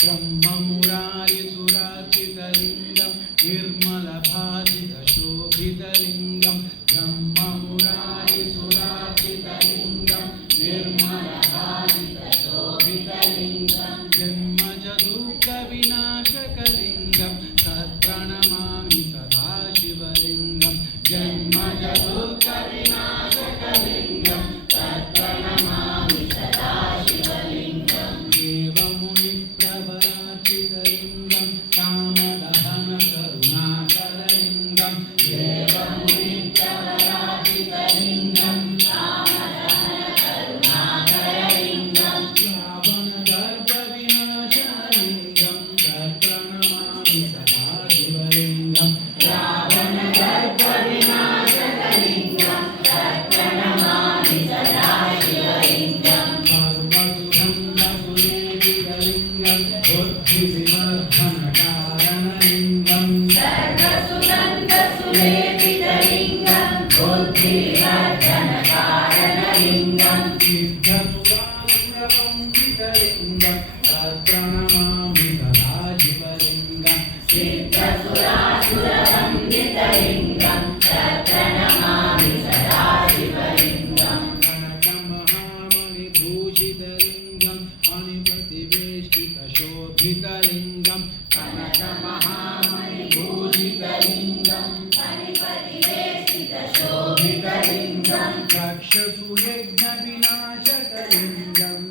ब्रह्ममुरारिसुरार्चितलिङ्गं निर्मलभासितशोभितलिङ्गं ब्रह्ममुरारिसुरार्चितलिङ्गं निर्मलभासितशोभितलिङ्गं जन्मजदुःखविनाशकलिङ्गं तत्प्रणमामि सदा शिवलिङ्गं जन्मजदुःखविनाशकलिङ्गं तत्प्रणमामि सदा शिवलिङ्गं देवमुनिप्रवराचितलिङ्गं कामदहनकरुणाकरलिङ्गं देवमुनिप्रवराचितलिङ्गं कामदहनकरुणाकरलिङ्गं रावणगर्भविनाशनलिङ्गं तत्प्रणमामि सदा शिवलिङ्गं रावणगर्भविनाशकलिङ्गं तत्प्रणमामि सदा शिवलिङ्गं सर्वसुगन्धसुलेपितलिङ्गं बुद्धिविवर्धनकारणलिङ्गं सर्वसुगन्धसुलेपितलिङ्गं बुद्धिविवर्धनकारणलिङ्गं सिद्धसुरासुरवन्दितलिङ्गं तत्प्रणमामि सदा शिवलिङ्गं सिद्धसुरासुरवन्दितलिङ्गं तत्प्रणमामि सदा शिवलिङ्गं कनकमहामणिभूषितलिङ्गं मणिपतिवेष्टितशोभितलिङ्गं कनकमहामणिभूषितलिङ्गं मणिपतिवेष्टितशोभितलिङ्गं दक्षसुयज्ञविनाशकलिङ्गं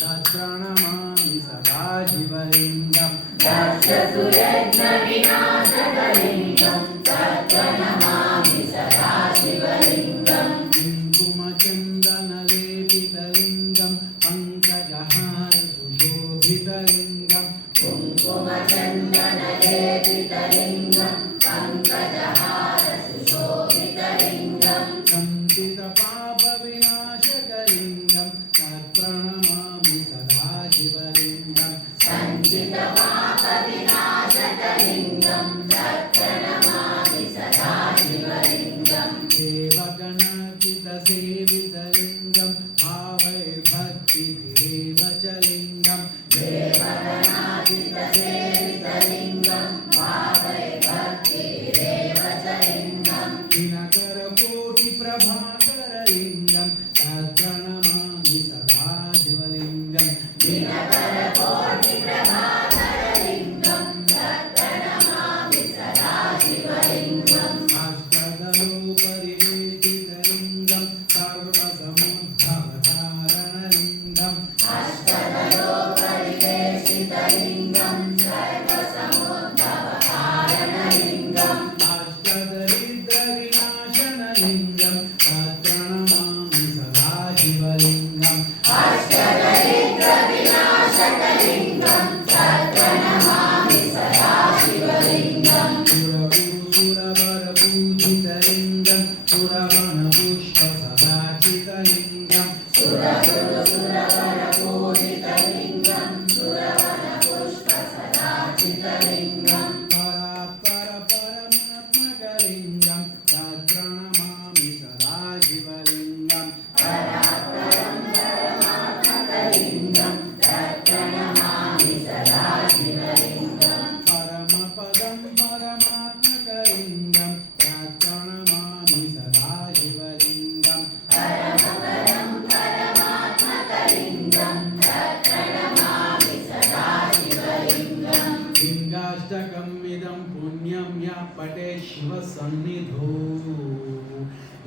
तत्प्रणमामि सदा शिवलिङ्गं दक्षसुयज्ञविनाशकलिङ्गं तत्प्रणमामि सदा शिवलिङ्गं कुङ्कुमचन्दनलेपितलिङ्गं पङ्कजहारसुशोभितलिङ्गं कुङ्कुमचन्दनलेपितलिङ्गं पङ्कजहारसुशोभितलिङ्गं सञ्चितपापविनाशकलिङ्गं तत्प्रणमामि सदा शिवलिङ्गं सञ्चितपापविनाशकलिङ्गं तत्प्रणमामि सदा शिवलिङ्गं देवगणार्चितसेवितलिङ्गं भावैर्भक्तिभिरेव च लिङ्गं देवगणार्चितसेवितलिङ्गं भावैर्भक्तिभिरेव च लिङ्गं दिनकरकोटिप्रभाकरलिङ्गं तत्प्रणमामि सदा शिवलिङ्गं दिनकरकोटिप्रभाकरलिङ्गं तत्प्रणमामि सदा शिवलिङ्गं अष्टदलोपरिवेशितलिङ्गं सर्वसमुद्भवकारणलिङ्गं अष्टदलोपरिवेशितलिङ्गं सर्वसमुद्भवकारणलिङ्गं अष्टदरिद्रविनाशनलिङ्गं तत्प्रणमामि सदा शिवलिङ्गं अष्टदरिद्रविनाशकलिङ्गं तत्प्रणमामि सदा शिवलिङ्गं सुरगुरुसुरवरपूजितलिङ्गं सुरवनपुष्पसदाचितलिङ्गं सुरगुरुसुरवरपूजितलिङ्गं सुरवनपुष्पसदाचितलिङ्गं परात्परपरमात्मकलिङ्गं तत्प्रणमामि सदा शिवलिङ्गं परात्परपरमात्मकलिङ्गं तत्प्रणमामि सदा शिवलिङ्गं परमपदं परमात्मकलिङ्गं तत्प्रणमामि सदा शिवलिङ्गं परमपदं परमात्मकलिङ्गं तत्प्रणमामि सदा शिवलिङ्गं लिङ्गाष्टकमिदं पुण्यं यः पठेत् शिवसन्निधौ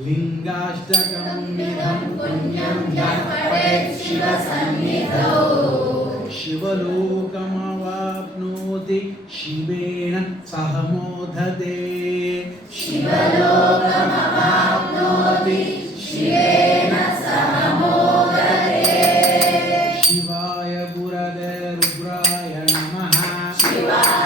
लिङ्गाष्टकमिदं पुण्यं यः पठेत् शिवसन्निधौ शिवलोकमवाप्नोति शिवेन सह मोदते शिवलोकमवाप्नोति शिवेन सह मोदते शिवाय गुरवे रुद्राय नमः शिवाय